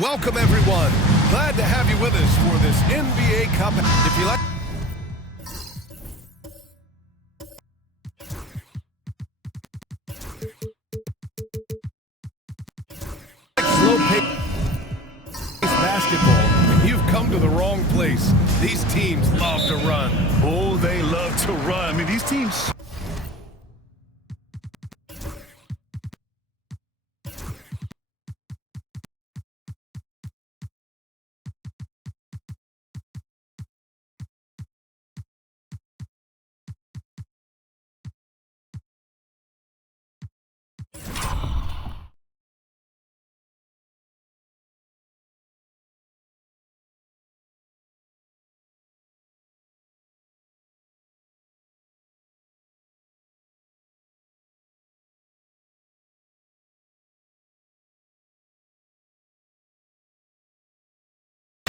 Welcome, everyone. Glad to have you with us for this NBA Cup. If you like... slow-paced basketball, you've come to the wrong place. These teams love to run. Oh, they love to run. I mean, these teams...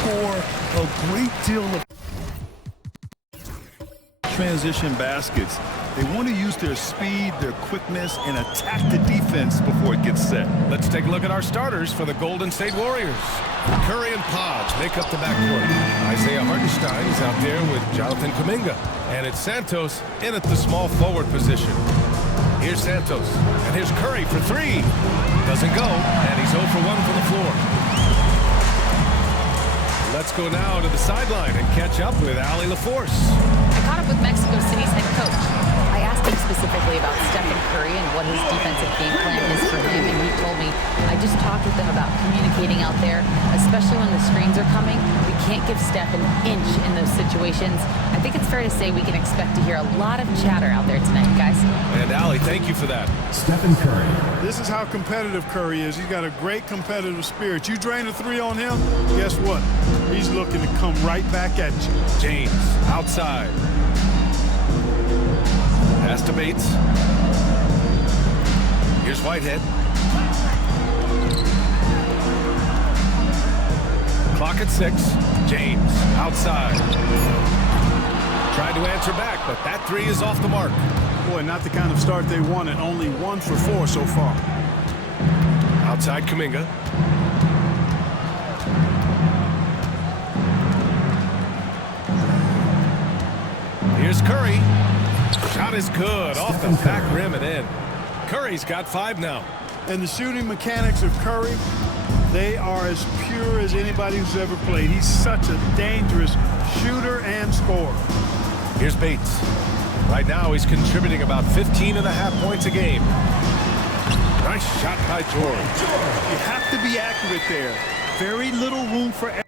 for a great deal of transition baskets. They want to use their speed, their quickness, and attack the defense before it gets set. Let's take a look at our starters for the Golden State Warriors. Curry and Podge make up the backcourt. Isaiah Hartenstein is out there with Jonathan Kuminga. And it's Santos in at the small forward position. Here's Santos. And here's Curry for three. Doesn't go. And he's 0 for 1 from the floor. Let's go now to the sideline and catch up with Allie LaForce. I caught up with Mexico City's head coach. I asked him specifically about Stephen Curry and what his defensive game plan is for him, and he told me, I just talked with them about communicating out there, especially when the screens are coming. We can't give Steph an inch in those situations. I think it's fair to say we can expect to hear a lot of chatter out there tonight, guys. And Allie, thank you for that. Stephen Curry. This is how competitive Curry is. He's got a great competitive spirit. You drain a three on him, guess what? He's looking to come right back at you. James, outside. Pass to Bates. Here's Whitehead. Clock at 6. James, outside. Tried to answer back, but that three is off the mark. Boy, not the kind of start they wanted. Only 1 for 4 so far. Outside Kuminga. Here's Curry. Shot is good. Off the back rim and in. Curry's got 5 now. And the shooting mechanics of Curry, they are as pure as anybody who's ever played. He's such a dangerous shooter and scorer. Here's Bates. Right now he's contributing about 15.5 points a game. Nice shot by George. You have to be accurate there. Very little room for error.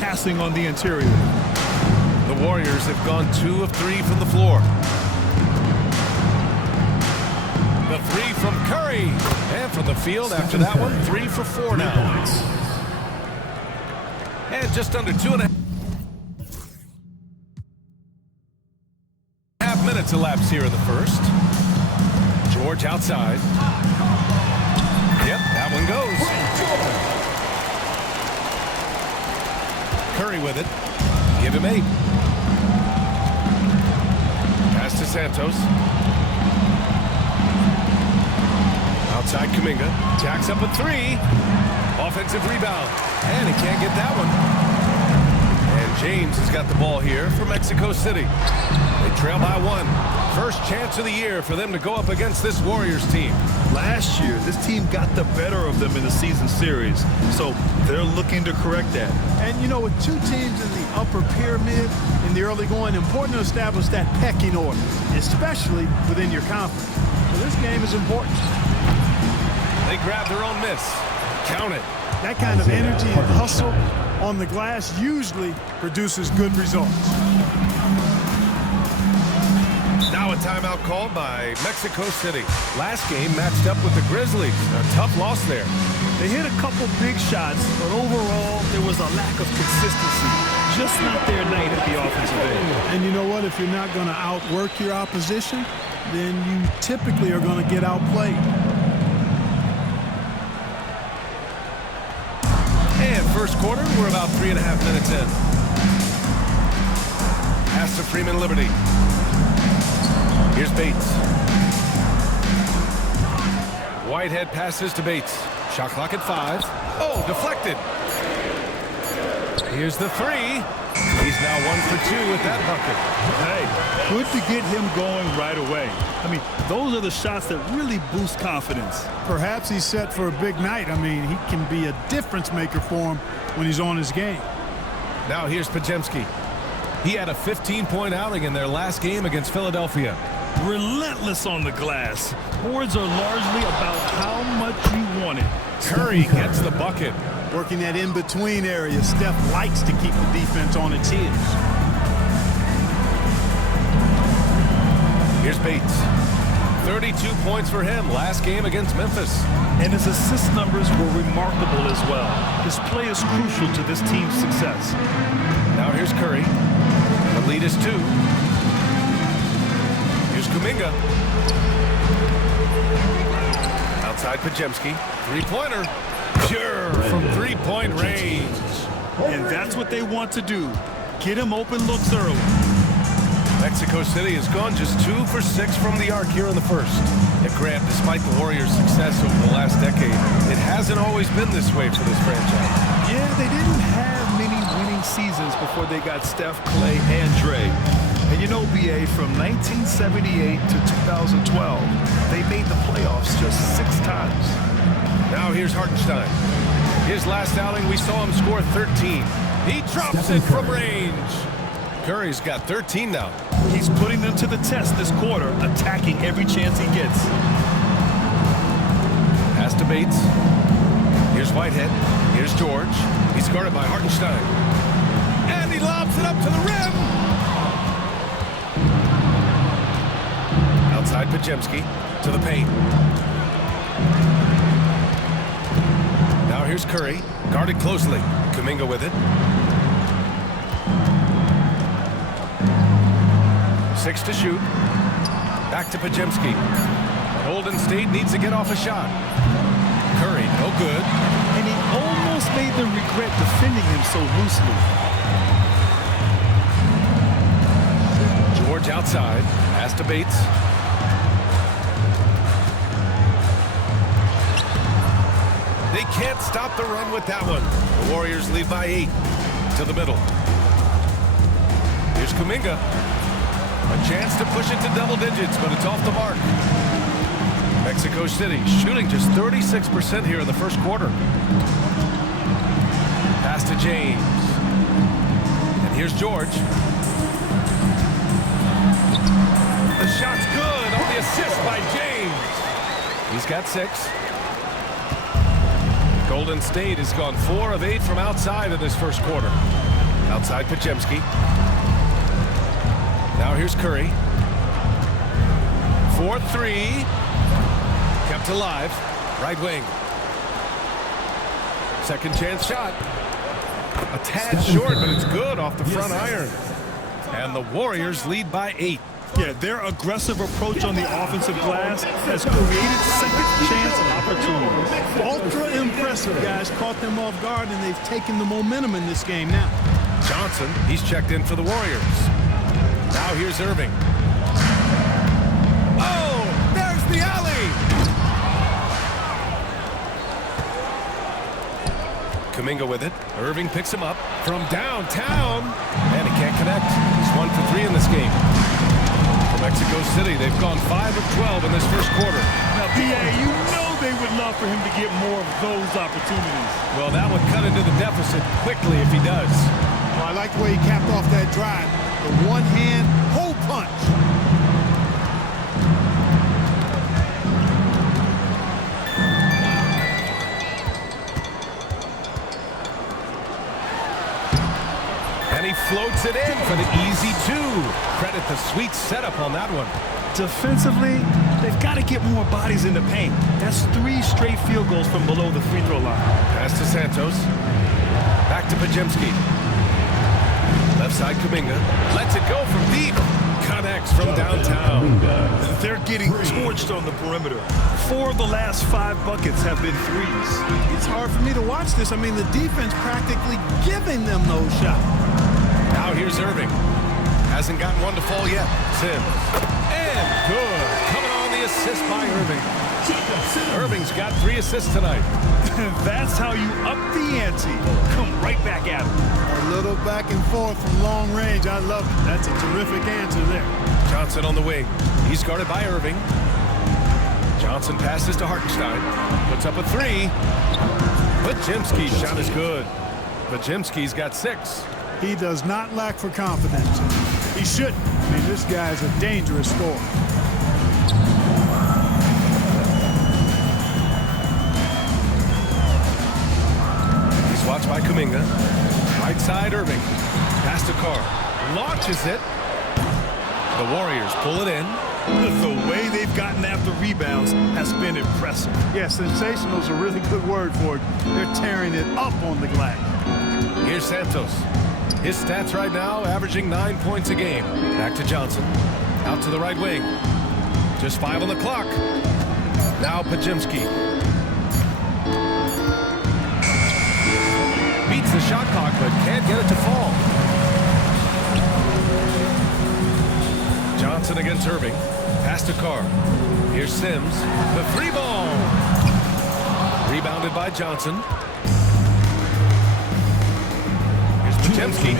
Passing on the interior. The Warriors have gone 2 of 3 from the floor. The 3 from Curry. And from the field after that one, 3 for 4 now. And just under 2.5 minutes elapsed here in the first. George outside. Yep, that one goes. Curry with it. Give him 8. Pass to Santos. Outside Kuminga. Jacks up a 3. Offensive rebound. And he can't get that one. And James has got the ball here for Mexico City. They trail by 1. First chance of the year for them to go up against this Warriors team. Last year, this team got the better of them in the season series, so they're looking to correct that. And, you know, with 2 teams in the upper pyramid in the early going, important to establish that pecking order, especially within your conference. So this game is important. They grab their own miss. Count it. That kind of energy and hustle on the glass usually produces good results. Now a timeout called by Mexico City. Last game matched up with the Grizzlies. A tough loss there. They hit a couple big shots, but overall, there was a lack of consistency. Just not their night at the offensive end. And you know what? If you're not going to outwork your opposition, then you typically are going to get outplayed. And first quarter, we're about 3.5 minutes in. Pass to Freeman Liberty. Here's Bates. Whitehead passes to Bates. Shot clock at 5. Oh, deflected. Here's the 3. He's now 1 for 2 with that bucket. Hey, good to get him going right away. I mean, those are the shots that really boost confidence. Perhaps he's set for a big night. I mean, he can be a difference maker for him when he's on his game. Now here's Podziemski. He had a 15-point outing in their last game against Philadelphia. Relentless on the glass. Boards are largely about how much you want it. Curry gets the bucket. Working that in-between area, Steph likes to keep the defense on its heels. Here's Bates. 32 points for him last game against Memphis. And his assist numbers were remarkable as well. His play is crucial to this team's success. Now here's Curry. The lead is 2. Here's Kuminga. Outside Podziemski. Three-pointer. Sure, from three-point range. And that's what they want to do. Get him open looks early. Mexico City has gone just 2 for 6 from the arc here in the first. And Grant, despite the Warriors' success over the last decade, it hasn't always been this way for this franchise. Yeah, they didn't have many winning seasons before they got Steph, Clay, and Dre. And you know, BA, from 1978 to 2012, they made the playoffs just 6 times. Now here's Hartenstein. His last outing, we saw him score 13. He drops it from range. Curry's got 13 now. He's putting them to the test this quarter, attacking every chance he gets. Pass to Bates. Here's Whitehead. Here's George. He's guarded by Hartenstein. And he lobs it up to the rim. Outside Podziemski to the paint. Now here's Curry. Guarded closely. Kuminga with it. 6 to shoot. Back to Podziemski. Golden State needs to get off a shot. Curry, no good. And he almost made them regret defending him so loosely. George outside. Pass to Bates. They can't stop the run with that one. The Warriors lead by 8. To the middle. Here's Kuminga. A chance to push it to double digits, but it's off the mark. Mexico City shooting just 36% here in the first quarter. Pass to James. And here's George. The shot's good on the assist by James. He's got 6. Golden State has gone 4 of 8 from outside in this first quarter. Outside Podziemski. Now here's Curry. 4-3. Kept alive. Right wing. Second chance shot. A tad short, but it's good off the front iron. And the Warriors lead by 8. Yeah, their aggressive approach on the offensive glass has created second chance opportunities. Ultra impressive, guys. Caught them off guard, and they've taken the momentum in this game now. Johnson, he's checked in for the Warriors. Now here's Irving. Oh, there's the alley. Kuminga with it. Irving picks him up from downtown. And he can't connect. He's 1 for 3 in this game. For Mexico City, they've gone 5 of 12 in this first quarter. Now, BA, you know they would love for him to get more of those opportunities. Well, that would cut into the deficit quickly if he does. Well, I like the way he capped off that drive. The one-hand hole punch. And he floats it in for the easy 2. Credit the sweet setup on that one. Defensively, they've got to get more bodies in the paint. That's 3 straight field goals from below the free throw line. Pass to Santos. Back to Pajemski. Left side Kuminga. Lets it go from deep. Connects from downtown. They're getting torched on the perimeter. 4 of the last 5 buckets have been threes. It's hard for me to watch this. I mean, the defense practically giving them those shots. Now here's Irving. Hasn't gotten one to fall yet. Sims. And good. Coming on the assist by Irving. Irving's got 3 assists tonight. That's how you up the ante. Come right back at him. A little back and forth from long range. I love it. That's a terrific answer there. Johnson on the wing. He's guarded by Irving. Johnson passes to Hartenstein. Puts up a 3. Pajemski's shot is good. Pajemski's got 6. He does not lack for confidence. He shouldn't. I mean, this guy's a dangerous scorer. He's watched by Kuminga. Right side, Irving. Pass to Carr. Launches it. The Warriors pull it in. The way they've gotten after rebounds has been impressive. Yeah, sensational is a really good word for it. They're tearing it up on the glass. Here's Santos. His stats right now, averaging 9 points a game. Back to Johnson. Out to the right wing. Just 5 on the clock. Now Pajemski. Beats the shot clock, but can't get it to fall. Johnson against Irving. Pass to Carr. Here's Sims. The 3-ball. Rebounded by Johnson. Here's Pajemski.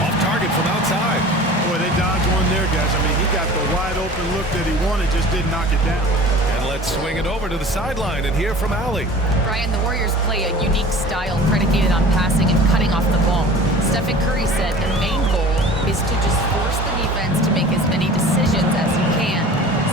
Off target from outside. Boy, they dodged one there, guys. I mean, he got the wide open look that he wanted, just didn't knock it down. And let's swing it over to the sideline and hear from Allie. Brian, the Warriors play a unique style predicated on passing and cutting off the ball. Stephen Curry said the main goal is to just force the defense to make as many decisions as you can.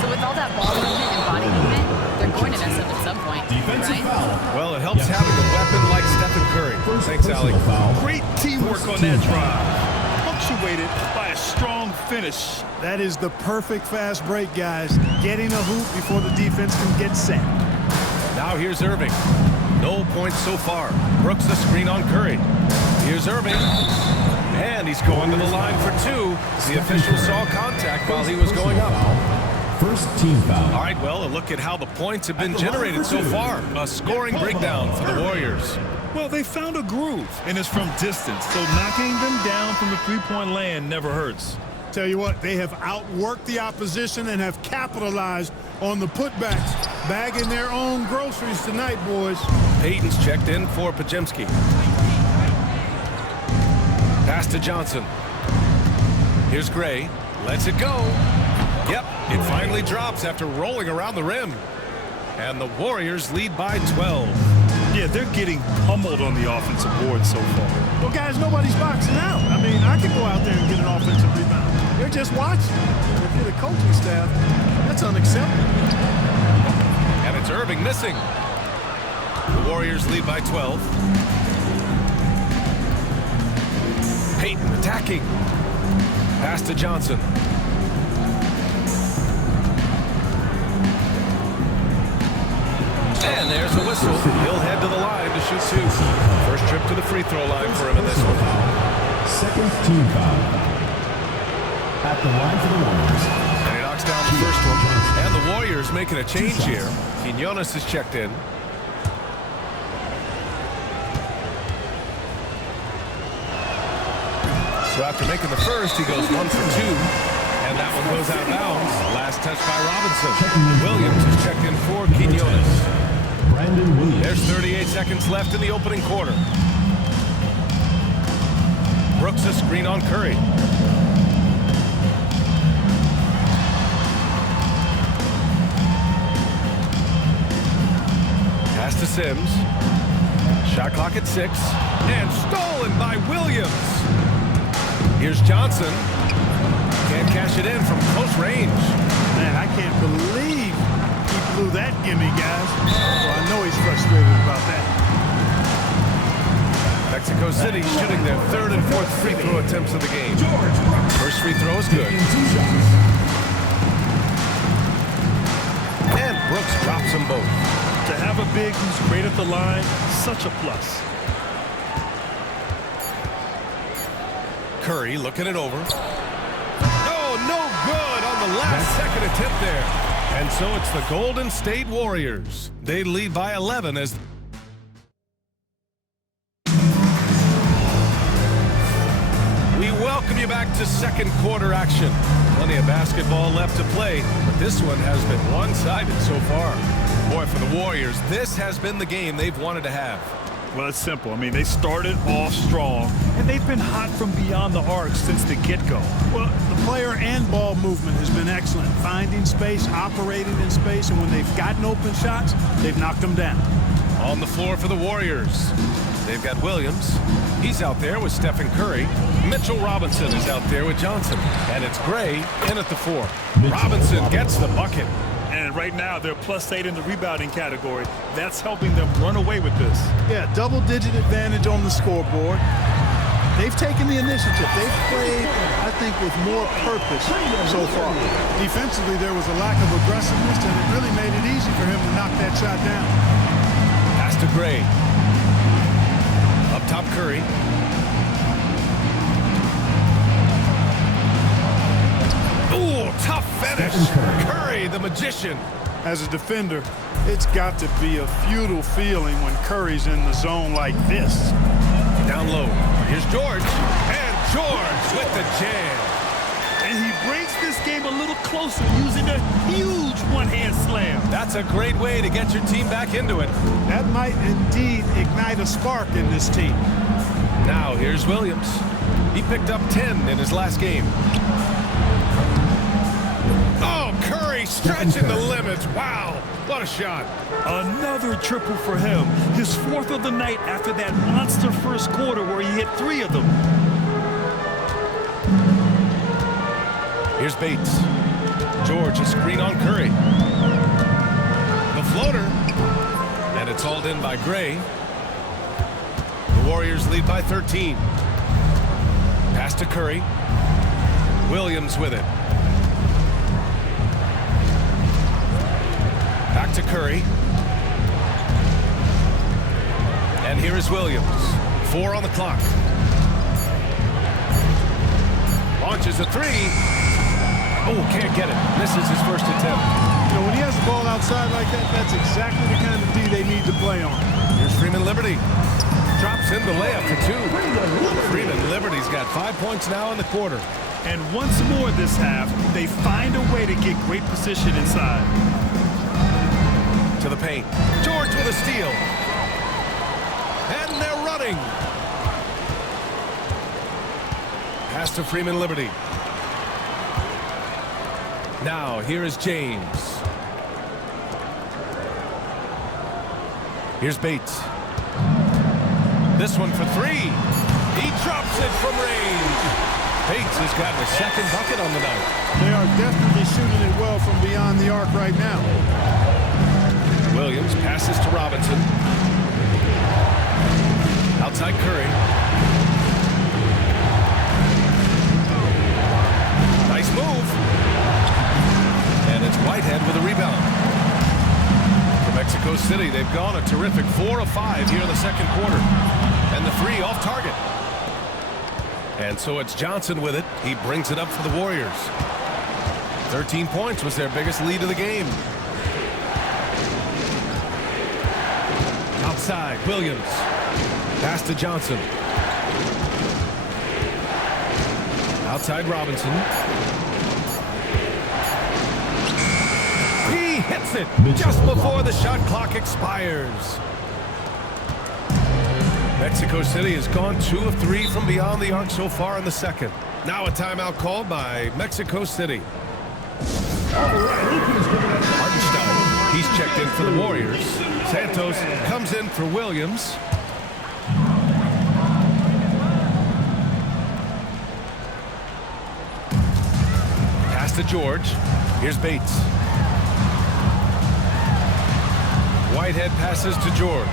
So with all that ball movement and body movement, they're going to mess up at some point, right? Well, it helps having a weapon like Stephen Curry. Thanks, Allie. Great teamwork on that drive. Punctuated by a strong finish. That is the perfect fast break, guys. Getting a hoop before the defense can get set. Now here's Irving. No points so far. Brooks the screen on Curry. Here's Irving. And he's going to the line for 2. The official saw contact while he was going up. First team foul. All right, well, a look at how the points have been generated so far. A scoring breakdown for the Warriors. Well, they found a groove, and it's from distance, so knocking them down from the three-point land never hurts. Tell you what, they have outworked the opposition and have capitalized on the putbacks. Bagging their own groceries tonight, boys. Payton's checked in for Pajemski. Pass to Johnson. Here's Gray. Lets it go. Yep, it finally drops after rolling around the rim. And the Warriors lead by 12. Yeah, they're getting pummeled on the offensive board so far. Well, guys, nobody's boxing out. I mean, I could go out there and get an offensive rebound. They're just watching. If you're the coaching staff, that's unacceptable. And it's Irving missing. The Warriors lead by 12. Payton attacking. Pass to Johnson. And there's a whistle. He'll head to the line to shoot 2. First trip to the free throw line for him in this one. Second team foul. At the line for the Warriors. And he knocks down the first one. And the Warriors making a change here. Quinones is checked in. So after making the first, he goes 1 for 2. And that one goes out of bounds. Last touch by Robinson. Williams is checked in for Quinones. There's 38 seconds left in the opening quarter. Brooks a screen on Curry. Pass to Sims. Shot clock at 6. And stolen by Williams. Here's Johnson. Can't cash it in from close range. Man, I can't believe he blew that gimme, guys. Well, I know he's frustrated about that. Mexico City shooting their 3rd and 4th free throw attempts of the game. First free throw is good. them both. To have a big who's great at the line, such a plus. Curry looking it over. Oh, no good on the last second attempt there. And so it's the Golden State Warriors. They lead by 11 as we welcome you back to second quarter action. Plenty of basketball left to play, but this one has been one-sided so far. Boy, for the Warriors, this has been the game they've wanted to have. Well, it's simple. I mean, they started off strong, and they've been hot from beyond the arc since the get-go. Well, the player and ball movement has been excellent. Finding space, operating in space, and when they've gotten open shots, they've knocked them down. On the floor for the Warriors, they've got Williams. He's out there with Stephen Curry. Mitchell Robinson is out there with Johnson. And it's Gray in at the 4. Robinson gets the bucket. And right now, they're +8 in the rebounding category. That's helping them run away with this. Yeah, double-digit advantage on the scoreboard. They've taken the initiative. They've played, I think, with more purpose so far. Defensively, there was a lack of aggressiveness, and it really made it easy for him to knock that shot down. Pass to Gray. Up top, Curry. Ooh, tough finish. Curry, the magician. As a defender, it's got to be a futile feeling when Curry's in the zone like this. Down low. Here's George. And George with the jam. And he brings this game a little closer using a huge one-hand slam. That's a great way to get your team back into it. That might indeed ignite a spark in this team. Now here's Williams. He picked up 10 in his last game. Oh, Curry stretching the limits. Wow, what a shot. Another triple for him. His 4th of the night after that monster first quarter where he hit 3 of them. Here's Bates. George, a screen on Curry. The floater. And it's hauled in by Gray. The Warriors lead by 13. Pass to Curry. Williams with it. Back to Curry. And here is Williams. 4 on the clock. Launches a 3. Oh, can't get it. Misses his first attempt. You know, when he has the ball outside like that, that's exactly the kind of D they need to play on. Here's Freeman Liberty. Drops in the layup for 2. Freeman Liberty's got 5 points now in the quarter. And once more this half, they find a way to get great position inside. To the paint. George with a steal. And they're running. Pass to Freeman Liberty. Now here is James. Here's Bates. This one for 3. He drops it from range. Bates has gotten a second bucket on the night. They are definitely shooting it well from beyond the arc right now. Williams passes to Robinson. Outside Curry. Nice move. And it's Whitehead with a rebound. For Mexico City, they've gone a terrific 4 of 5 here in the second quarter. And the 3 off target. And so it's Johnson with it. He brings it up for the Warriors. 13 points was their biggest lead of the game. Outside, Williams. Pass to Johnson. Outside, Robinson. He hits it just before the shot clock expires. Mexico City has gone 2 of 3 from beyond the arc so far in the second. Now a timeout called by Mexico City. Hartenstein, he's checked in for the Warriors. Santos comes in for Williams. Pass to George. Here's Bates. Whitehead passes to George.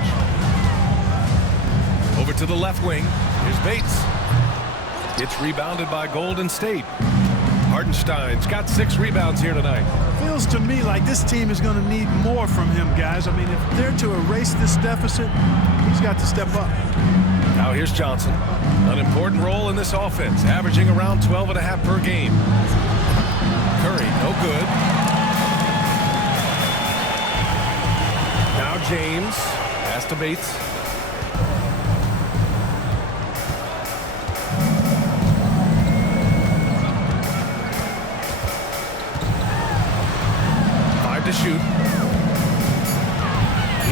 Over to the left wing. Here's Bates. It's rebounded by Golden State. Hartenstein's got 6 rebounds here tonight. Feels to me like this team is going to need more from him, guys. I mean, if they're to erase this deficit, he's got to step up. Now here's Johnson. An important role in this offense, averaging around 12.5 per game. Curry, no good. Now James, pass to Bates. To shoot.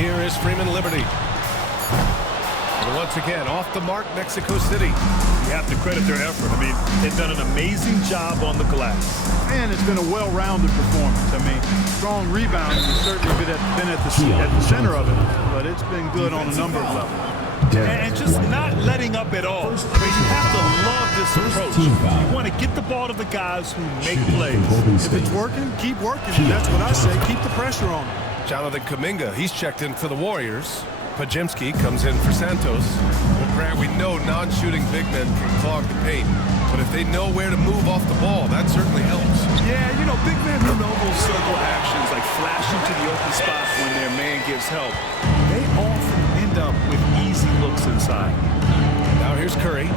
Here is Freeman Liberty. And once again, off the mark, Mexico City. You have to credit their effort. I mean, they've done an amazing job on the glass. And it's been a well-rounded performance. I mean, strong rebounding has certainly been at the center of it, but it's been good on a number of levels. And just not letting up at all. I mean, you have to love this approach. You want to get the ball to the guys who make plays. If it's working, keep working. That's what I say. Keep the pressure on them. Jonathan Kuminga, he's checked in for the Warriors. Pajemski comes in for Santos. Well, Grant, we know non-shooting big men can clog the paint, but if they know where to move off the ball, that certainly helps. Yeah, you know, big men who know those circle actions, like flashing to the open spot when their man gives help, they often end up with easy looks inside. Now here's Curry.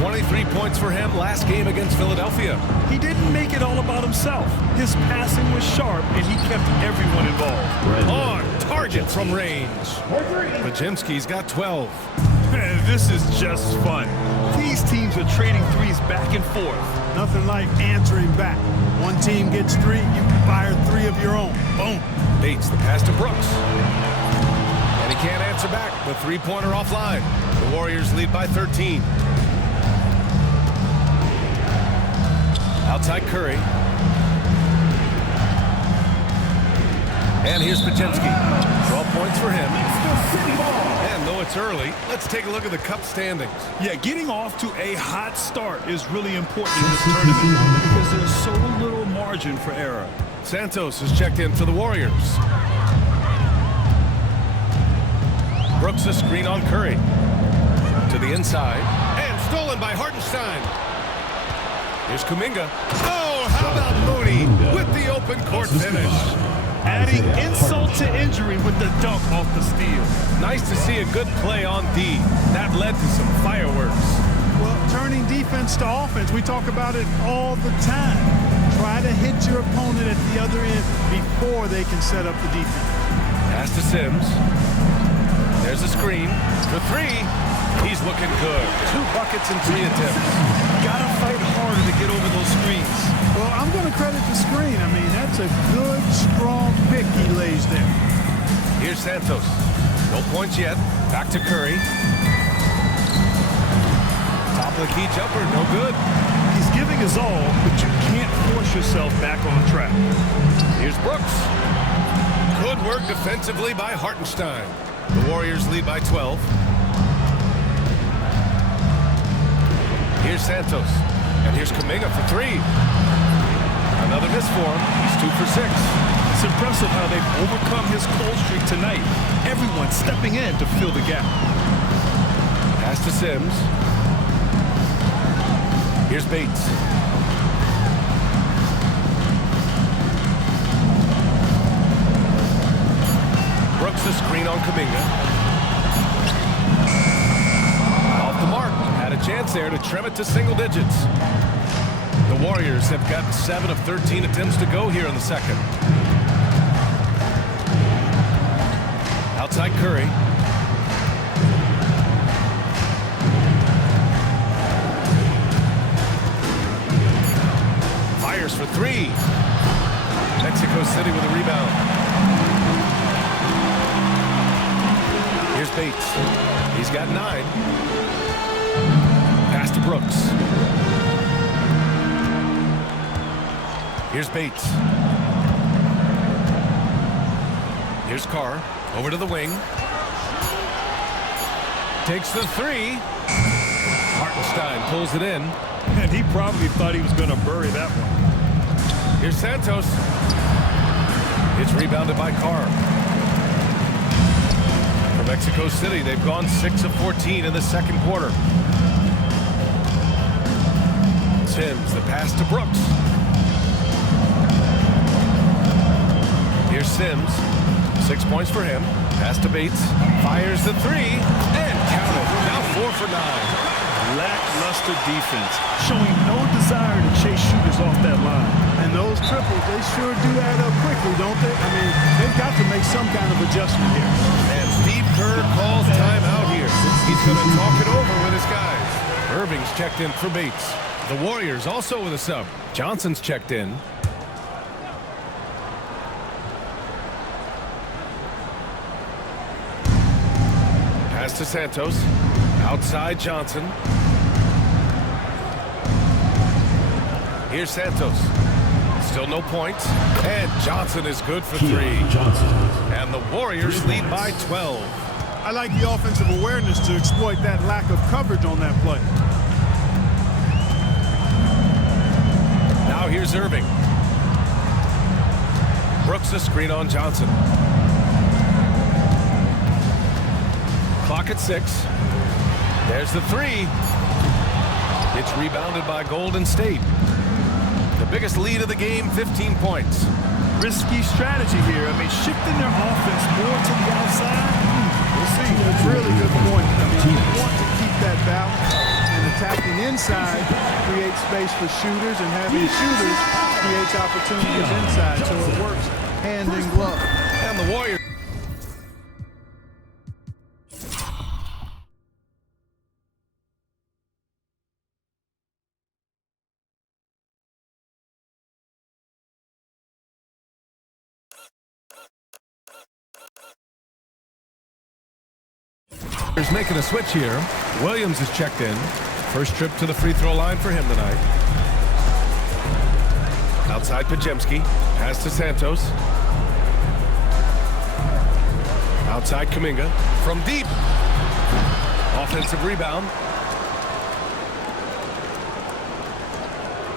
23 points for him last game against Philadelphia. He didn't make it all about himself. His passing was sharp, and he kept everyone involved. On target from range. Pajemski's got 12. Man, this is just fun. These teams are trading threes back and forth. Nothing like answering back. One team gets 3, you fire 3 of your own. Boom. Bates, the pass to Brooks. And he can't answer back. The three-pointer offline. The Warriors lead by 13. Outside Curry. And here's Pajemski. 12 points for him. And though it's early, let's take a look at the cup standings. Yeah, getting off to a hot start is really important in this tournament because there's so little margin for error. Santos has checked in for the Warriors. Brooks a screen on Curry. To the inside. And stolen by Hartenstein. Here's Kuminga. Oh, how about Moody with the open court finish. Adding insult to injury with the dunk off the steal. Nice to see a good play on D. That led to some fireworks. Well, turning defense to offense, we talk about it all the time. Try to hit your opponent at the other end before they can set up the defense. Pass to Sims. There's a screen for 3. He's looking good. 2 buckets and 3 attempts. Gotta fight harder to get over those screens. Well, I'm going to credit the screen. I mean, that's a good, strong pick he lays there. Here's Santos. No points yet. Back to Curry. Top of the key jumper, no good. He's giving his all, but you can't force yourself back on track. Here's Brooks. Good work defensively by Hartenstein. The Warriors lead by 12. Here's Santos. And here's Kuminga for 3. Another miss for him. He's 2 for 6. It's impressive how they've overcome his cold streak tonight. Everyone stepping in to fill the gap. Pass to Sims. Here's Bates. Brooks a screen on Kuminga. Off the mark. Had a chance there to trim it to single digits. The Warriors have gotten 7 of 13 attempts to go here in the second. Outside Curry. Fires for 3. Mexico City with a rebound. Here's Bates. He's got 9. Pass to Brooks. Here's Bates. Here's Carr. Over to the wing. Takes the 3. Hartenstein pulls it in. And he probably thought he was going to bury that one. Here's Santos. It's rebounded by Carr. For Mexico City, they've gone 6 of 14 in the second quarter. Sims, the pass to Brooks. Here's Sims. 6 points for him. Pass to Bates. Fires the three. And count it. Now 4 for 9. Lackluster defense, showing no desire to chase shooters off that line. And those triples, they sure do add up quickly, don't they? I mean, they've got to make some kind of adjustment here. And Steve Kerr calls timeout here. He's going to talk it over with his guys. Irving's checked in for Bates. The Warriors also with a sub. Johnson's checked in. Pass to Santos. Outside Johnson. Here's Santos. Still no points. And Johnson is good for 3. And the Warriors lead by 12. I like the offensive awareness to exploit that lack of coverage on that play. Now here's Irving. Brooks a screen on Johnson. Clock at 6. There's the 3. It's rebounded by Golden State. The biggest lead of the game, 15 points. Risky strategy here. I mean, shifting their offense more to the outside. We'll see. That's a really good point. I mean, you want to keep that balance, and attacking inside creates space for shooters, and having shooters creates opportunities inside, so it works hand in glove. And the Warriors. He's making a switch here. Williams is checked in. First trip to the free throw line for him tonight. Outside Pajemski. Pass to Santos. Outside Kuminga. From deep. Offensive rebound.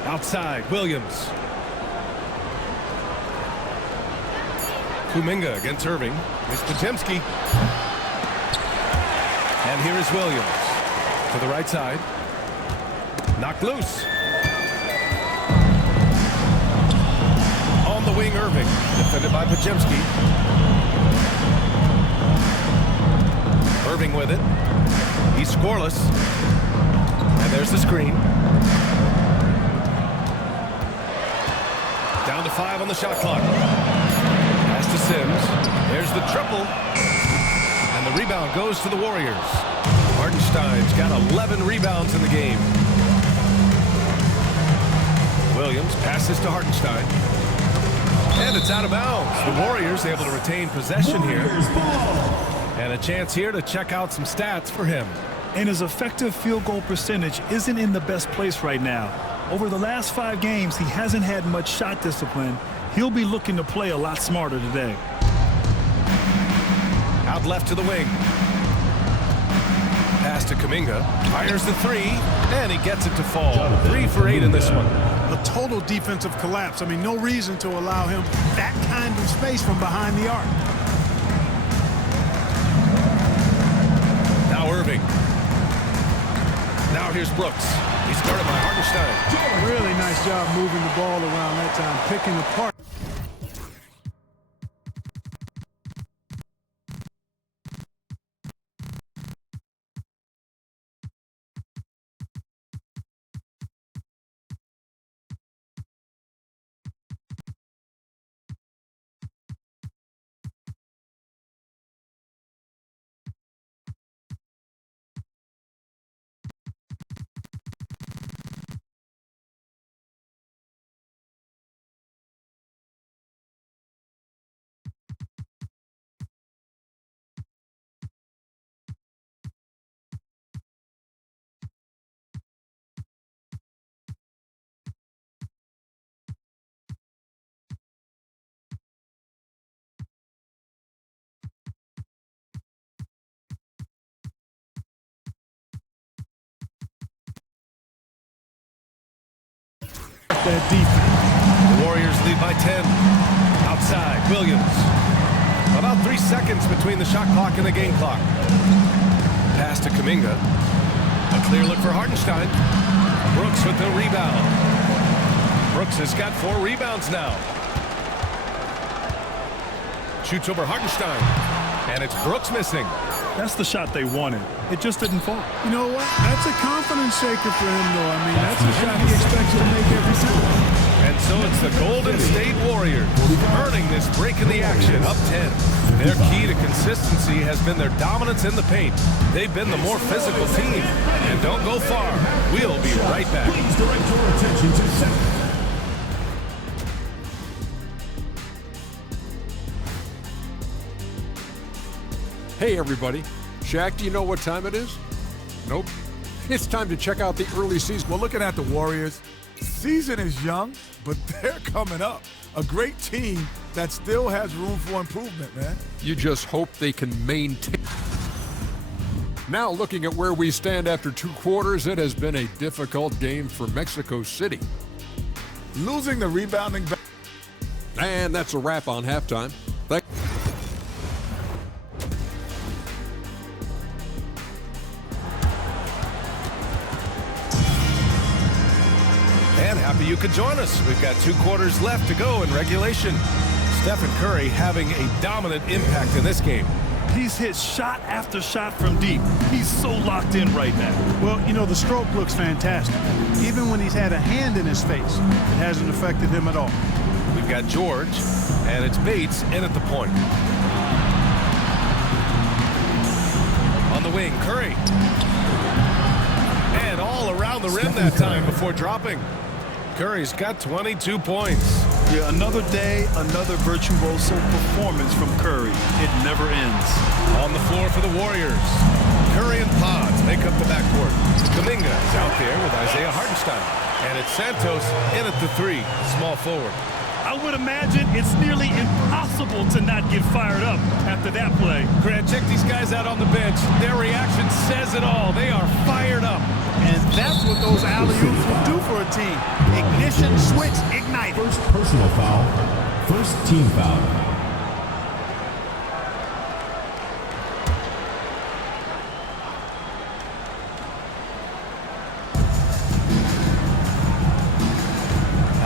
Outside Williams. Kuminga against Irving. Here's Pajemski. And here is Williams to the right side. Knocked loose. On the wing, Irving. Defended by Pajemski. Irving with it. He's scoreless. And there's the screen. Down to 5 on the shot clock. Pass to Sims. There's the triple. And the rebound goes to the Warriors. Hartenstein's got 11 rebounds in the game. Williams passes to Hartenstein. And it's out of bounds. The Warriors able to retain possession here. And a chance here to check out some stats for him. And his effective field goal percentage isn't in the best place right now. Over the last 5 games, he hasn't had much shot discipline. He'll be looking to play a lot smarter today. Out left to the wing. Pass to Kuminga. Fires the 3, and he gets it to fall. 3 for 8 in this one. A total defensive collapse. I mean, no reason to allow him that kind of space from behind the arc. Now Irving. Now here's Brooks. He's started by Hartenstein. Really nice job moving the ball around that time, picking apart. That defense. The Warriors lead by 10. Outside, Williams. About 3 seconds between the shot clock and the game clock. Pass to Kuminga. A clear look for Hartenstein. Brooks with the rebound. Brooks has got 4 rebounds now. Shoots over Hartenstein. And it's Brooks missing. That's the shot they wanted. It just didn't fall. You know what? That's a confidence shaker for him, though. I mean, that's a shot he expects to make every time. And so it's the Golden State Warriors earning this break in the action, up 10. Their key to consistency has been their dominance in the paint. They've been the more physical team. And don't go far. We'll be right back. Please direct your attention to center. Hey everybody, Shaq, do you know what time it is? Nope. It's time to check out the early season. Well, looking at the Warriors, season is young, but they're coming up. A great team that still has room for improvement, man. You just hope they can maintain. Now looking at where we stand after 2 quarters, it has been a difficult game for Mexico City. Losing the rebounding back. And that's a wrap on halftime. And happy you could join us. We've got 2 quarters left to go in regulation. Stephen Curry having a dominant impact in this game. He's hit shot after shot from deep. He's so locked in right now. Well, you know, the stroke looks fantastic. Even when he's had a hand in his face, it hasn't affected him at all. We've got George, and it's Bates in at the point. On the wing, Curry. And all around the rim that time before dropping. Curry's got 22 points. Yeah, another day, another virtuoso performance from Curry. It never ends. On the floor for the Warriors. Curry and Pods make up the backcourt. Kuminga is out there with Isaiah Hartenstein. And it's Santos in at the 3, small forward. I would imagine it's nearly impossible to not get fired up after that play. Grant, check these guys out on the bench. Their reaction says it all. They are fired up. And that's what those alley-oops will do for a team. Ignition, switch, ignite. First personal foul. First team foul.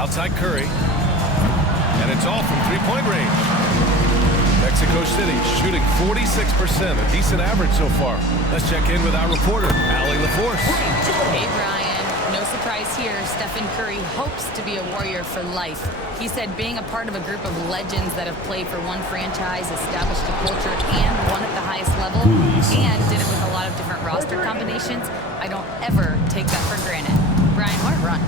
Outside Curry. And it's all from three-point range. Mexico City shooting 46%, a decent average so far. Let's check in with our reporter, Allie LaForce. Hey, Brian. No surprise here. Stephen Curry hopes to be a Warrior for life. He said being a part of a group of legends that have played for one franchise, established a culture, and won at the highest level, and did it with a lot of different roster combinations, I don't ever take that for granted. Brian, what a run.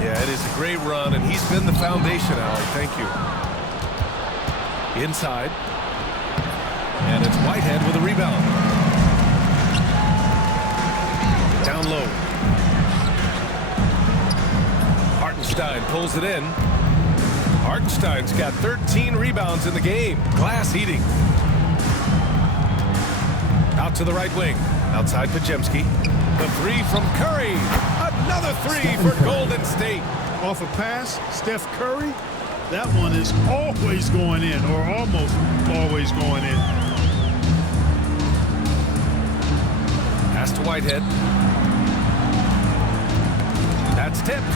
Yeah, it is a great run, and he's been the foundation, Allie. Thank you. Inside. And it's Whitehead with a rebound. Down low. Hartenstein pulls it in. Hartenstein's got 13 rebounds in the game. Glass heating. Out to the right wing. Outside Pajemski. The 3 from Curry. Another 3 for Golden State. Off a pass, Steph Curry, that one is always going in, or almost always going in. Pass to Whitehead. That's tipped.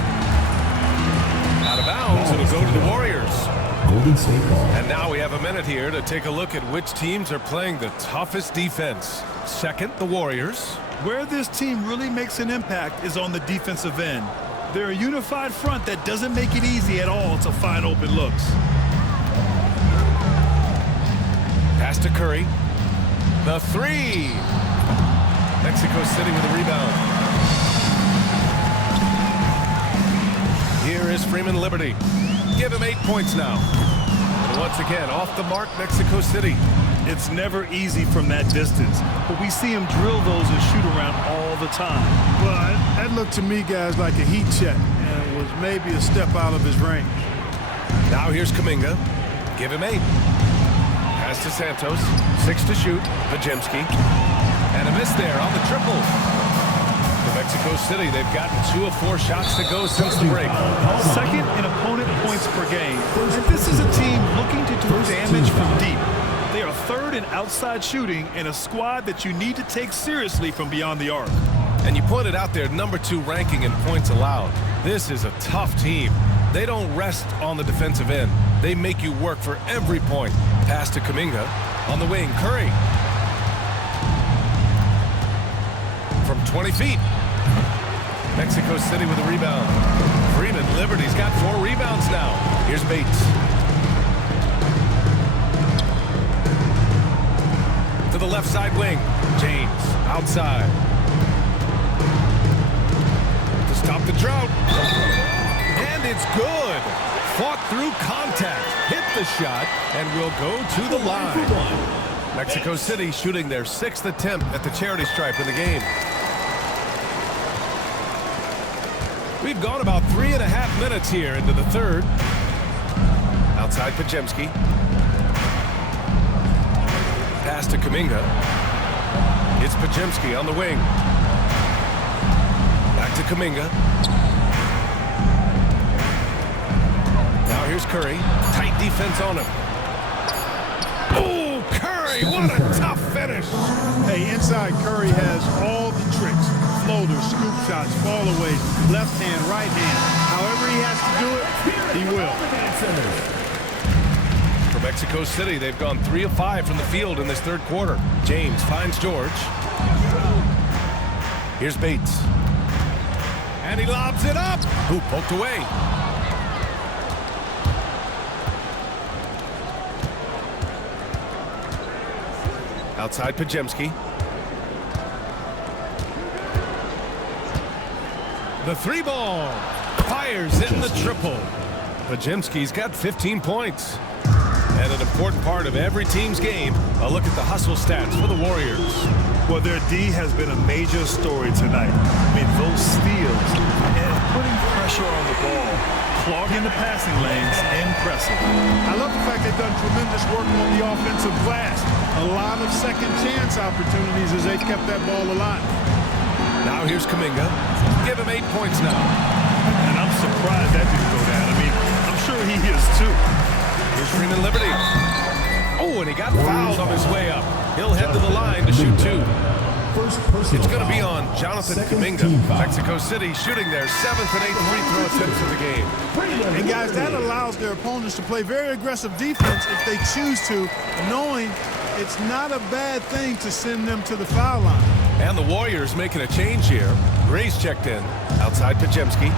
Out of bounds, it'll go to the Warriors. Golden State ball. And now we have a minute here to take a look at which teams are playing the toughest defense. Second, the Warriors. Where this team really makes an impact is on the defensive end. They're a unified front that doesn't make it easy at all to find open looks. Pass to Curry. The 3. Mexico City with a rebound. Here is Freeman Liberty. Give him 8 points now. And once again, off the mark, Mexico City. It's never easy from that distance, but we see him drill those and shoot around all the time. Well, that looked to me, guys, like a heat check, and it was maybe a step out of his range. Now here's Kuminga. Give him 8. Pass to Santos. 6 to shoot. Pajemski. And a miss there on the triple. For Mexico City, they've gotten 2 of 4 shots to go since the break. Second in opponent points per game. And this is a team looking to do damage from deep. They are third in outside shooting and a squad that you need to take seriously from beyond the arc. And you pointed out their number 2 ranking in points allowed. This is a tough team. They don't rest on the defensive end. They make you work for every point. Pass to Kuminga. On the wing, Curry. From 20 feet. Mexico City with a rebound. Freeman Liberty's got 4 rebounds now. Here's Bates. To the left side wing. James outside. To stop the drought. And it's good. Fought through contact. Hit the shot and will go to the line. Mexico City shooting their 6th attempt at the charity stripe in the game. We've gone about 3.5 minutes here into the third. Outside Pajemski. Pass to Kuminga. It's Pajemski on the wing. Back to Kuminga. Now here's Curry. Tight defense on him. Oh, Curry, what a tough finish. Hey, inside Curry has all the tricks. Floaters, scoop shots, fall away, left hand, right hand. However he has to do it, he will. For Mexico City, they've gone 3 of 5 from the field in this third quarter. James finds George. Here's Bates. And he lobs it up. Who poked away. Outside Pajemski. The 3-ball. Fires in the triple. Pajemski's got 15 points. And an important part of every team's game, a look at the hustle stats for the Warriors. Well, their D has been a major story tonight. I mean, those steals and putting pressure on the ball, clogging the passing lanes, impressive. I love the fact they've done tremendous work on the offensive glass. A lot of second chance opportunities as they've kept that ball alive. Now here's Kuminga. Give him 8 points now. And I'm surprised that didn't go down. I mean, I'm sure he is too. Here's Freeman Liberty. Oh, and he got fouled on his way up. He'll head to the line to shoot 2. It's going to be on Jonathan Kuminga. Mexico City shooting their 7th and 8th free throw attempts of the game. And guys, that allows their opponents to play very aggressive defense if they choose to, knowing it's not a bad thing to send them to the foul line. And the Warriors making a change here. Gray's checked in. Outside Pajemski.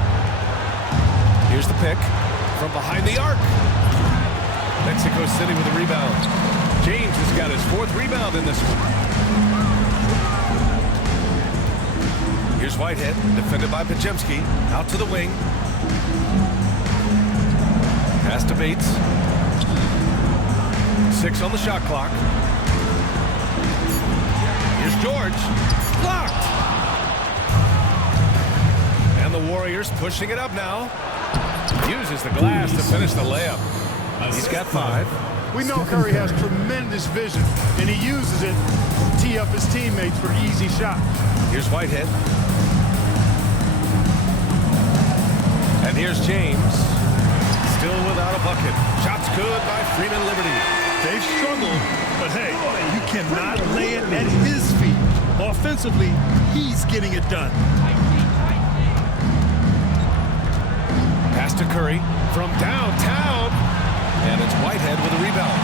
Here's the pick. From behind the arc. Mexico City with a rebound. James has got his 4th rebound in this one. Here's Whitehead, defended by Pajemski. Out to the wing. Pass to Bates. 6 on the shot clock. Here's George. Blocked. And the Warriors pushing it up now. Uses the glass to finish the layup. He's got 5. We know Curry has tremendous vision, and he uses it to tee up his teammates for easy shots. Here's Whitehead. And here's James. Still without a bucket. Shots good by Freeman Liberty. They've struggled, but hey, you cannot lay it at his feet. Offensively, he's getting it done. Pass to Curry from downtown. And it's Whitehead with a rebound.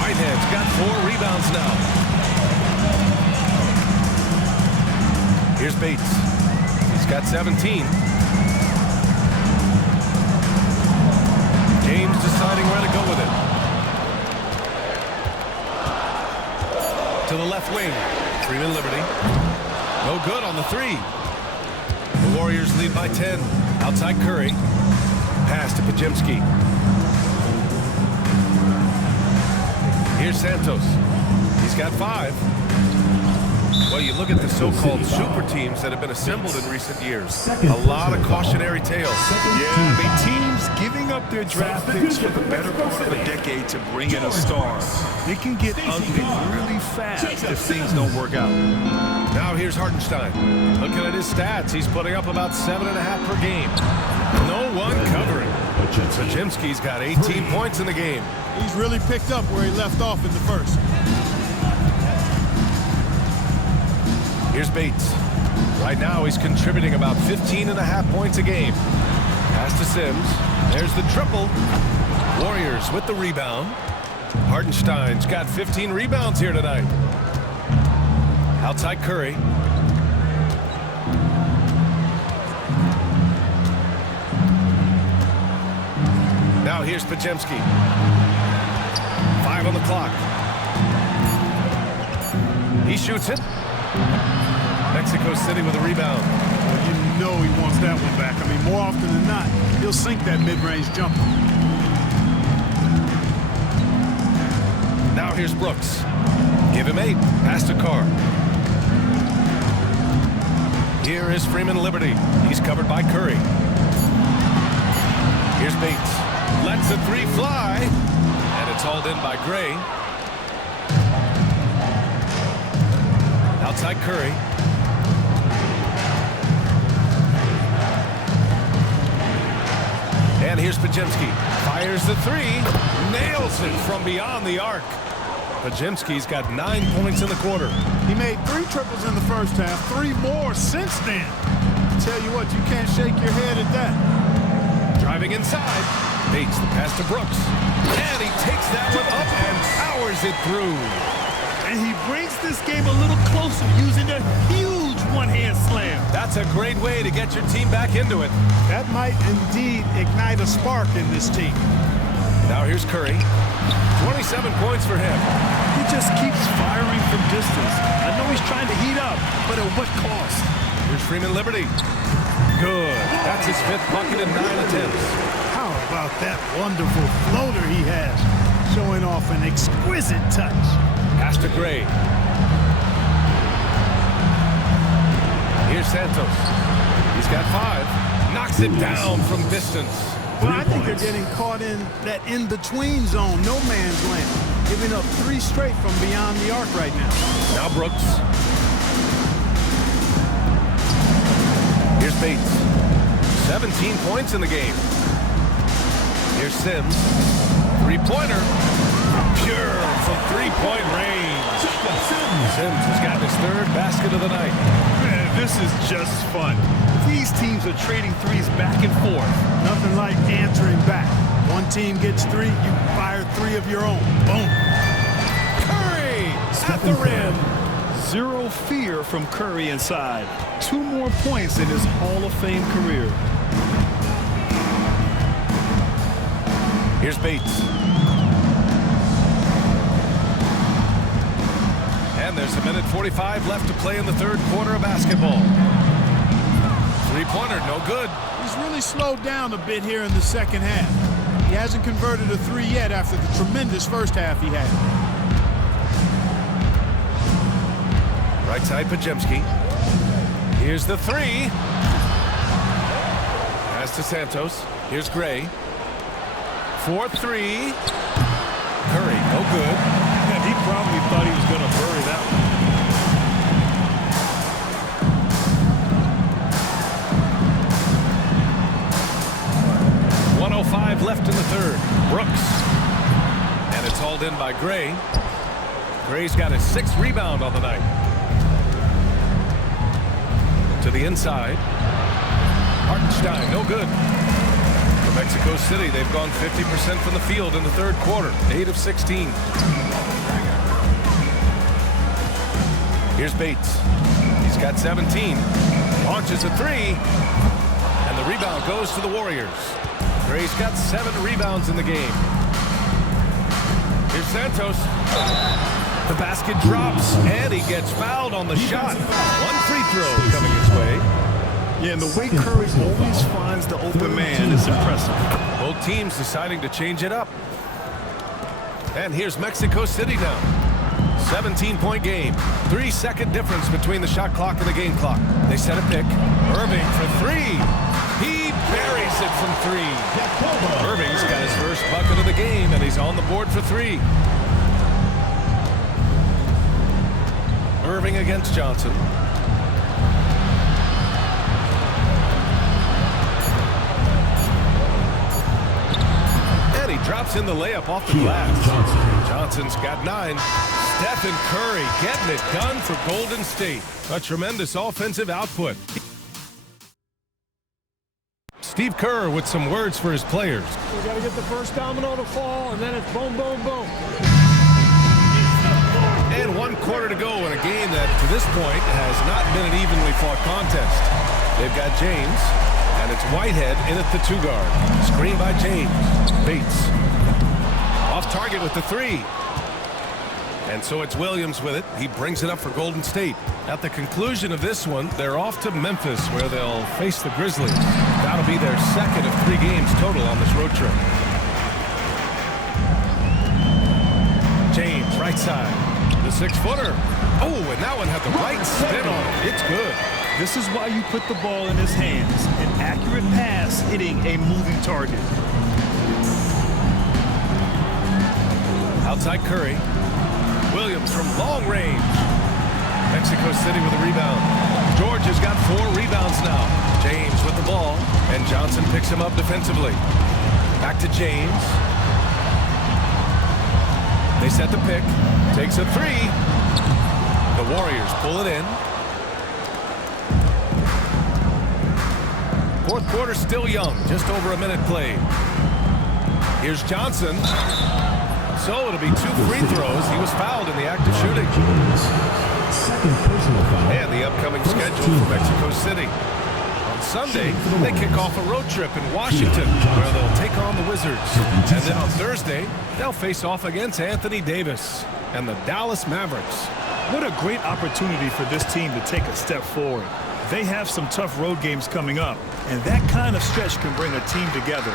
Whitehead's got 4 rebounds now. Here's Bates. He's got 17. James deciding where to go with it. To the left wing. Freeman Liberty. No good on the 3. The Warriors lead by 10. Outside Curry. Pass to Pajemski. Here's Santos. He's got 5. Well, you look at the so-called super teams that have been assembled in recent years. A lot of cautionary tales. Yeah, I mean, teams giving up their draft picks for the better part of a decade to bring in a star. They can get ugly really fast if things don't work out. Now here's Hartenstein. Looking at his stats, he's putting up about 7.5 per game. No one covering. Pajemski's got 18 points in the game. He's really picked up where he left off in the first. Here's Bates. Right now he's contributing about 15.5 points a game. Pass to Sims. There's the triple. Warriors with the rebound. Hartenstein's got 15 rebounds here tonight. Outside Curry. Now here's Podziemski. 5 on the clock. He shoots it. Mexico City with a rebound. Well, you know he wants that one back. I mean, more often than not, he'll sink that mid-range jumper. Now here's Brooks. Give him 8. Pass to Carr. Here is Freeman Liberty. He's covered by Curry. Here's Bates. Lets the 3 fly. And it's hauled in by Gray. Outside Curry. And here's Podziemski. Fires the 3. Nails it from beyond the arc. Podziemski's got 9 points in the quarter. He made 3 triples in the first half, 3 more since then. Tell you what, you can't shake your head at that. Driving inside. Bates the pass to Brooks. And he takes that one up and powers it through. And he brings this game a little closer using a huge one-hand slam. That's a great way to get your team back into it. That might indeed ignite a spark in this team. Now here's Curry. 27 points for him. He just keeps firing from distance. I know he's trying to heat up, but at what cost? Here's Freeman Liberty. Good. That's his 5th bucket in 9 attempts. How about that wonderful floater he has, showing off an exquisite touch. Pass to Gray. Here's Santos. He's got 5. Knocks it down from distance. Well, I think they're getting caught in that in-between zone, no man's land, giving up 3 straight from beyond the arc right now. Now Brooks. Here's Bates. 17 points in the game. Here's Sims. 3-pointer. Pure from 3-point range. Sims has gotten his 3rd basket of the night. Man, this is just fun. These teams are trading threes back and forth. Nothing like answering back. One team gets 3, you fire 3 of your own. Boom. Curry at the rim. Zero fear from Curry inside. 2 more points in his Hall of Fame career. Here's Bates. And there's 1:45 left to play in the 3rd quarter of basketball. 3-pointer, no good. He's really slowed down a bit here in the second half. He hasn't converted a 3 yet after the tremendous first half he had. Right side, Podziemski. Here's the 3. Pass to Santos. Here's Gray. 4-3. Curry, no good. Yeah, he probably thought he was going to bury that one. 1:05 left in the 3rd. Brooks. And it's hauled in by Gray. Gray's got his 6th rebound on the night. To the inside. Hartenstein, no good. For Mexico City, they've gone 50% from the field in the 3rd quarter. 8 of 16. Here's Bates. He's got 17. Launches a 3. And the rebound goes to the Warriors. Gray's got 7 rebounds in the game. Here's Santos. The basket drops, and he gets fouled on the shot. 1 free throw coming his way. Yeah, and the way Curry always finds the open man is impressive. Both teams deciding to change it up. And here's Mexico City now. 17-point game. 3-second difference between the shot clock and the game clock. They set a pick. Irving for 3. He buries it from 3. Irving's got his first bucket of the game, and he's on the board for 3. Irving against Johnson. And he drops in the layup off the glass. Johnson's got 9. Stephen Curry getting it done for Golden State. A tremendous offensive output. Steve Kerr with some words for his players. We got to get the first domino to fall, and then it's boom, boom, boom. And 1 quarter to go in a game that, to this point, has not been an evenly fought contest. They've got James, and it's Whitehead in at the 2 guard. Screen by James. Bates. Off target with the 3. And so it's Williams with it. He brings it up for Golden State. At the conclusion of this one, they're off to Memphis, where they'll face the Grizzlies. That'll be their second of 3 games total on this road trip. James, right side. The 6-footer. Oh, and that one had the right spin on it. It's good. This is why you put the ball in his hands. An accurate pass hitting a moving target. Outside Curry. Williams from long range. Mexico City with a rebound. George has got 4 rebounds now. James with the ball, and Johnson picks him up defensively. Back to James. They set the pick. Takes a 3. The Warriors pull it in. 4th quarter still young. Just over a minute played. Here's Johnson. So it'll be 2 free throws. He was fouled in the act of shooting. Second personal foul. And the upcoming schedule for Mexico City. On Sunday, they kick off a road trip in Washington, where they'll take on the Wizards. And then on Thursday, they'll face off against Anthony Davis and the Dallas Mavericks. What a great opportunity for this team to take a step forward. They have some tough road games coming up, and that kind of stretch can bring a team together.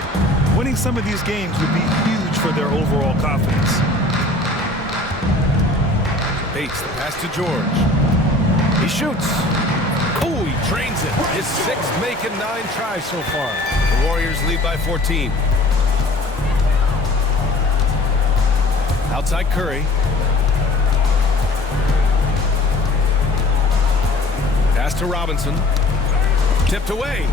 Winning some of these games would be huge for their overall confidence. Bates, the pass to George. He shoots. Oh, he drains it. His 6th make and 9 tries so far. The Warriors lead by 14. Outside Curry. Pass to Robinson. Tipped away.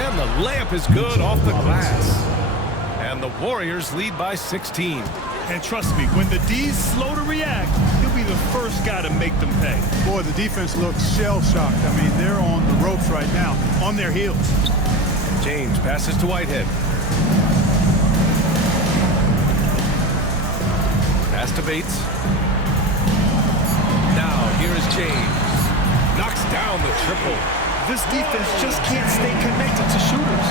And the layup is good off the glass. And the Warriors lead by 16. And trust me, when the D's slow to react, he'll be the first guy to make them pay. Boy, the defense looks shell-shocked. I mean, they're on the ropes right now, on their heels. James passes to Whitehead. Pass to Bates. Now, here is James. Knocks down the triple. This defense just can't stay connected to shooters.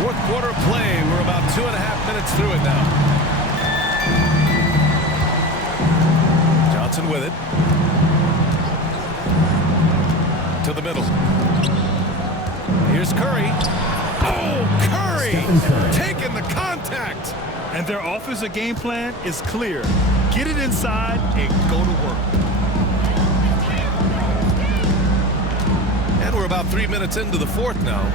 4th quarter of play. We're about 2.5 minutes through it now. Johnson with it. To the middle. Here's Curry. Oh, Curry! Taking the contact. And their offensive game plan is clear. Get it inside and go to work. And we're about 3 minutes into the 4th now.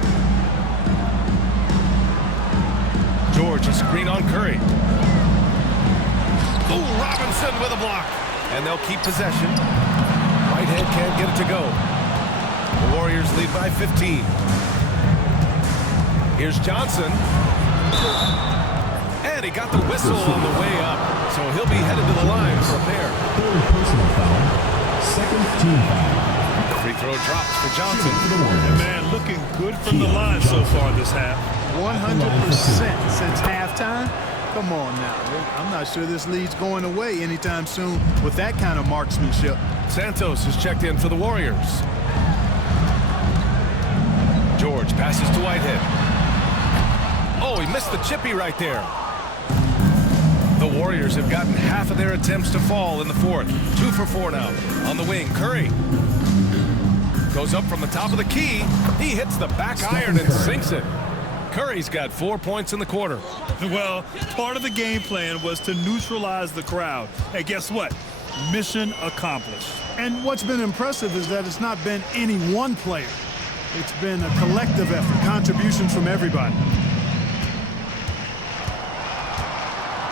George, a screen on Curry. Oh, Robinson with a block. And they'll keep possession. Whitehead can't get it to go. The Warriors lead by 15. Here's Johnson. And he got the whistle on the way up. So he'll be headed to the line for a pair. 3rd personal foul. 2nd team foul. Free throw drops for Johnson. And man, looking good from the line so far this half. 100% since halftime. Come on now. I'm not sure this lead's going away anytime soon with that kind of marksmanship. Santos is checked in for the Warriors. George passes to Whitehead. Oh, he missed the chippy right there. The Warriors have gotten half of their attempts to fall in the 4th. 2 for 4 now. On the wing, Curry. Goes up from the top of the key. He hits the back iron and sinks it. Curry's got 4 points in the quarter. Well, part of the game plan was to neutralize the crowd. And guess what? Mission accomplished. And what's been impressive is that it's not been any one player. It's been a collective effort, contributions from everybody.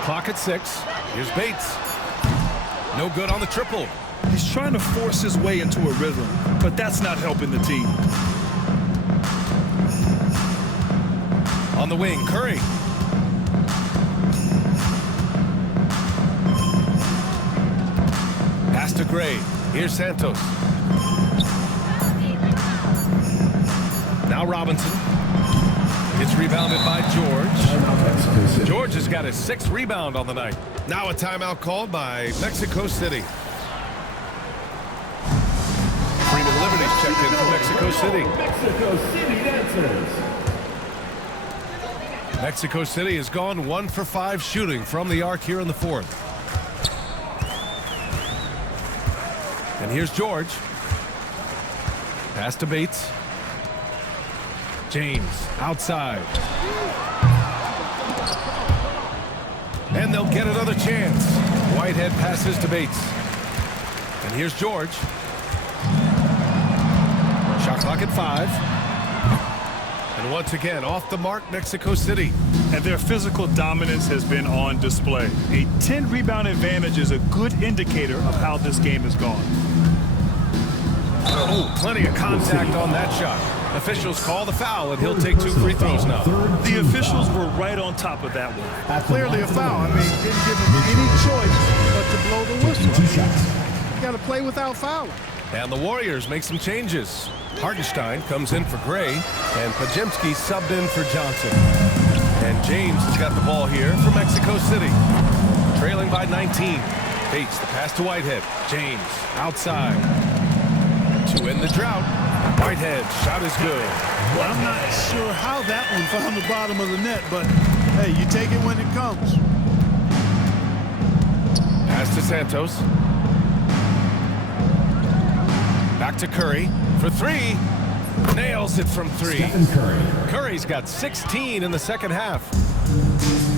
Clock at 6. Here's Bates. No good on the triple. He's trying to force his way into a rhythm, but that's not helping the team. On the wing, Curry. Pass to Gray. Here's Santos. Now Robinson. It's rebounded by George. George has got his 6th rebound on the night. Now a timeout called by Mexico City. Freeman Liberty's checked in for Mexico City. Mexico City Dancers. Mexico City has gone 1 for 5 shooting from the arc here in the 4th. And here's George. Pass to Bates. James outside. And they'll get another chance. Whitehead passes to Bates. And here's George. Shot clock at 5. And once again, off the mark, Mexico City. And their physical dominance has been on display. A 10-rebound advantage is a good indicator of how this game has gone. Oh, plenty of contact on that shot. Officials call the foul, and he'll take 2 free throws now. The officials were right on top of that one. Clearly a foul. I mean, didn't give him any choice but to blow the whistle. You got to play without fouling. And the Warriors make some changes. Hartenstein comes in for Gray, and Pajemski subbed in for Johnson. And James has got the ball here for Mexico City. Trailing by 19. Bates, the pass to Whitehead. James outside. To end the drought. Whitehead, shot is good. Well, I'm not sure how that one found the bottom of the net, but hey, you take it when it comes. Pass to Santos. Back to Curry for 3. Nails it from 3. Curry's got 16 in the second half.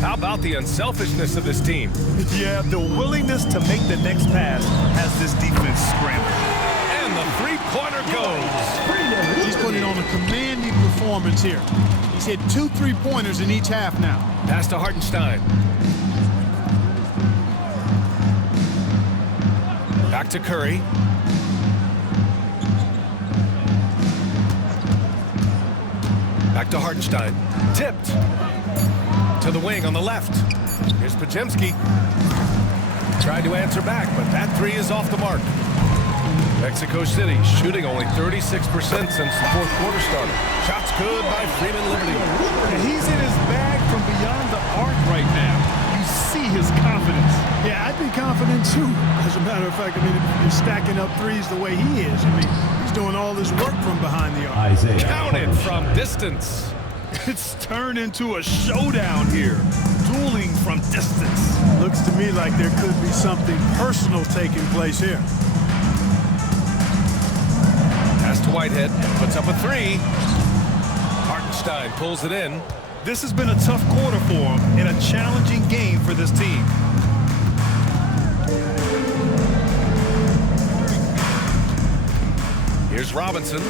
How about the unselfishness of this team? Yeah, the willingness to make the next pass has this defense scrambling. And the three-pointer goes. He's putting on a commanding performance here. He's hit 2 3-pointers in each half now. Pass to Hartenstein. Back to Curry. Back to Hartenstein. Tipped. To the wing on the left. Here's Pajemski. Tried to answer back, but that 3 is off the mark. Mexico City shooting only 36% since the 4th quarter started. Shots good by Freeman Liberty. And he's in his bag from beyond the arc right now. You see his confidence. Yeah, I'd be confident too. As a matter of fact, I mean, if you're stacking up threes the way he is, I mean, he's doing all this work from behind the arc. Counted from distance. It's turned into a showdown here. Dueling from distance. Looks to me like there could be something personal taking place here. Pass to Whitehead, puts up a 3. Hartenstein pulls it in. This has been a tough quarter for him and a challenging game for this team. Here's Robinson.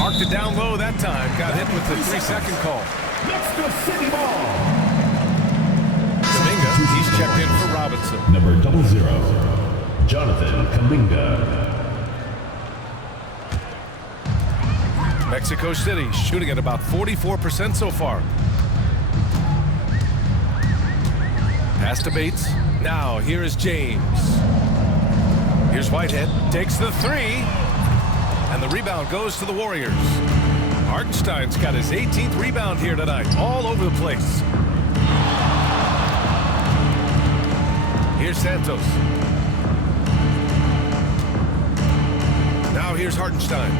Marked it down low that time. Got hit with the 3-second call. Mexico City ball. Kuminga, he's checked in for Robinson. Number 00, Jonathan Kuminga. Mexico City shooting at about 44% so far. Pass to Bates. Now here is James. Here's Whitehead. Takes the 3. And the rebound goes to the Warriors. Hartenstein's got his 18th rebound here tonight. All over the place. Here's Santos. Now here's Hartenstein.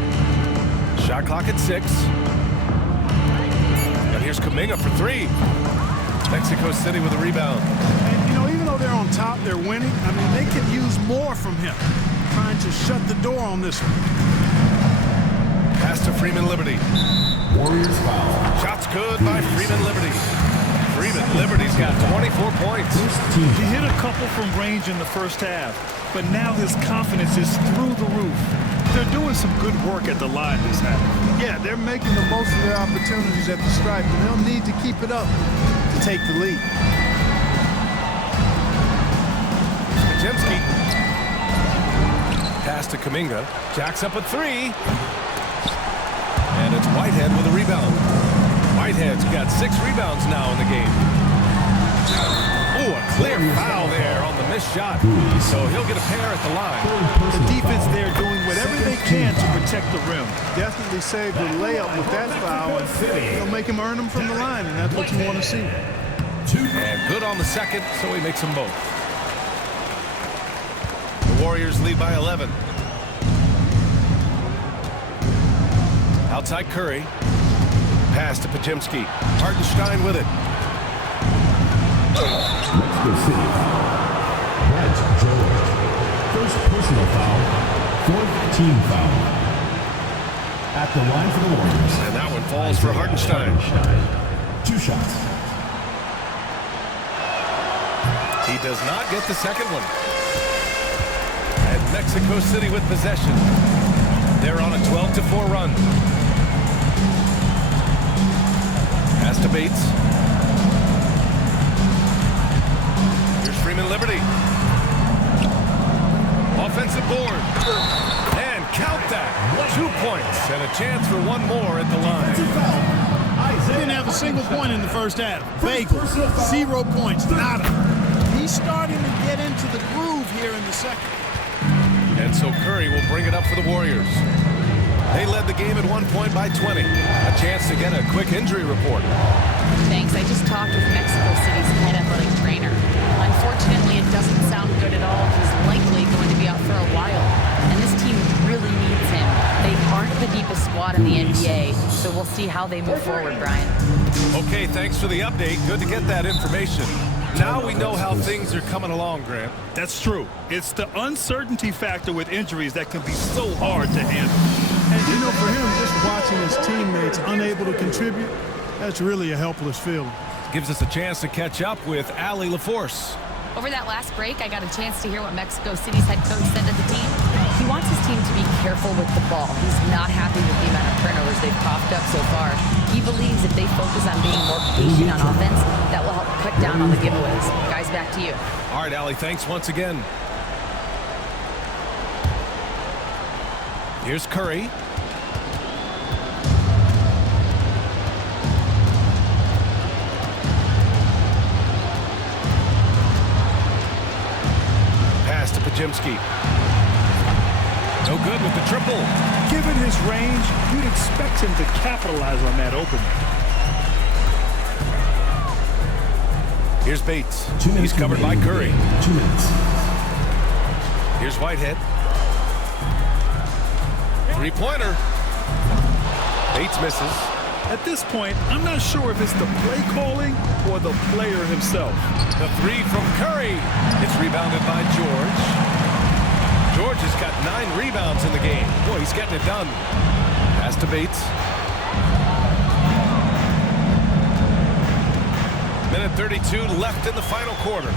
Shot clock at 6. And here's Kuminga for 3. Mexico City with a rebound. And, you know, even though they're on top, they're winning. I mean, they can use more from him. Trying to shut the door on this one. Pass to Freeman Liberty. Warriors foul. Shots good by Freeman Liberty. Freeman Liberty's got 24 points. He hit a couple from range in the first half, but now his confidence is through the roof. They're doing some good work at the line this half. Yeah, they're making the most of their opportunities at the stripe, and they'll need to keep it up to take the lead. Pajemski. Pass to Kuminga. Jacks up a 3. And it's Whitehead with a rebound. Whitehead's got 6 rebounds now in the game. Oh, a clear foul there on the missed shot, so he'll get a pair at the line. The defense there doing whatever they can to protect the rim. Definitely saved the layup with that foul, and they'll make him earn them from the line, and that's what you want to see. And good on the second, so he makes them both. The Warriors lead by 11. Outside Curry. Pass to Pajemski. Hartenstein with it. Mexico City. That's George. First personal foul. Fourth team foul. At the line for the Warriors. And that one falls for Hartenstein. 2 shots. He does not get the second one. And Mexico City with possession. They're on a 12-4 run. Pass to Bates. Here's Freeman Liberty. Offensive board. And count that. 2 points and a chance for one more at the line. They didn't have a single point in the first half. Bagel, 0 points, nada. He's starting to get into the groove here in the second. And so Curry will bring it up for the Warriors. They led the game at one point by 20. A chance to get a quick injury report. Thanks. I just talked with Mexico City's head athletic trainer. Unfortunately, it doesn't sound good at all. He's likely going to be out for a while. And this team really needs him. They aren't the deepest squad in the NBA, so we'll see how they move forward, Brian. Okay, thanks for the update. Good to get that information. Now we know how things are coming along, Grant. That's true. It's the uncertainty factor with injuries that can be so hard to handle. And, you know, for him, just watching his teammates unable to contribute, that's really a helpless feeling. Gives us a chance to catch up with Allie LaForce. Over that last break, I got a chance to hear what Mexico City's head coach said to the team. He wants his team to be careful with the ball. He's not happy with the amount of turnovers they've coughed up so far. He believes if they focus on being more patient on offense, that will help cut down on the giveaways. Guys, back to you. All right, Allie, thanks once again. Here's Curry. Pass to Pajemski. No good with the triple. Given his range, you'd expect him to capitalize on that opening. Here's Bates. He's covered by Curry. 2 minutes. Here's Whitehead. 3-pointer. Bates misses. At this point, I'm not sure if it's the play calling or the player himself. The 3 from Curry. It's rebounded by George. George has got 9 rebounds in the game. Boy, he's getting it done. Pass to Bates. Minute 32 left in the final quarter.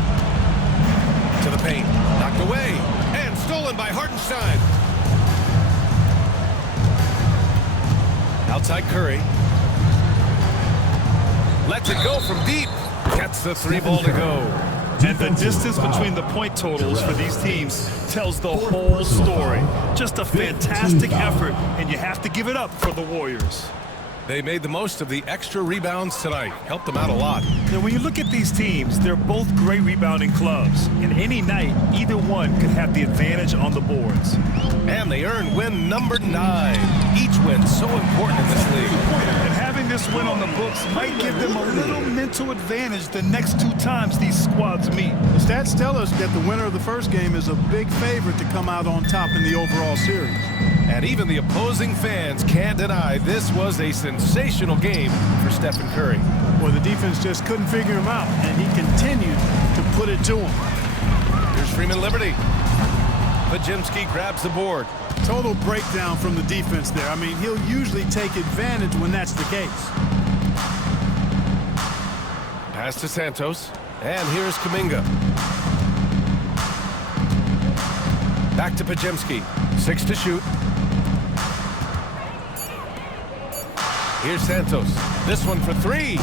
To the paint. Knocked away. And stolen by Hartenstein. Outside Curry. Lets it go from deep. Gets the 3 ball to go. And the distance between the point totals for these teams tells the whole story. Just a fantastic effort, and you have to give it up for the Warriors. They made the most of the extra rebounds tonight. Helped them out a lot. Now, when you look at these teams, they're both great rebounding clubs. And any night, either one could have the advantage on the boards. And they earned win number 9. Each win so important in this league. And having this win on the books might give them a little mental advantage the next 2 times these squads meet. The stats tell us that the winner of the first game is a big favorite to come out on top in the overall series. And even the opposing fans can't deny this was a sensational game for Stephen Curry. Well, the defense just couldn't figure him out, and he continued to put it to him. Here's Freeman Liberty. Pajemski grabs the board. Total breakdown from the defense there. I mean, he'll usually take advantage when that's the case. Pass to Santos. And here's Kuminga. Back to Pajemski. 6 to shoot. Here's Santos. This one for 3.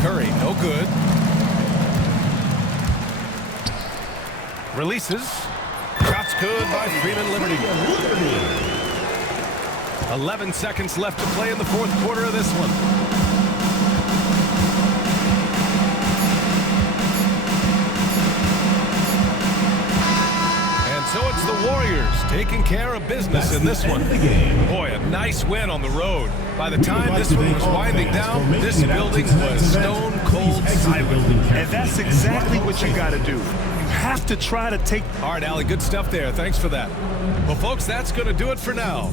Curry, no good. Releases. Shots good by Freeman Liberty. 11 seconds left to play in the 4th quarter of this one. taking care of business That's in this the end one. of the game. Boy, a nice win on the road. By the We would time like this to one thank was all winding fans down, for making this it out to building tonight's was event. stone Please cold exit the silent. building And carefully that's and exactly drive what you home got to safely. do. You have to try to take. All right, Allie, good stuff there. Thanks for that. Well, folks, that's going to do it for now.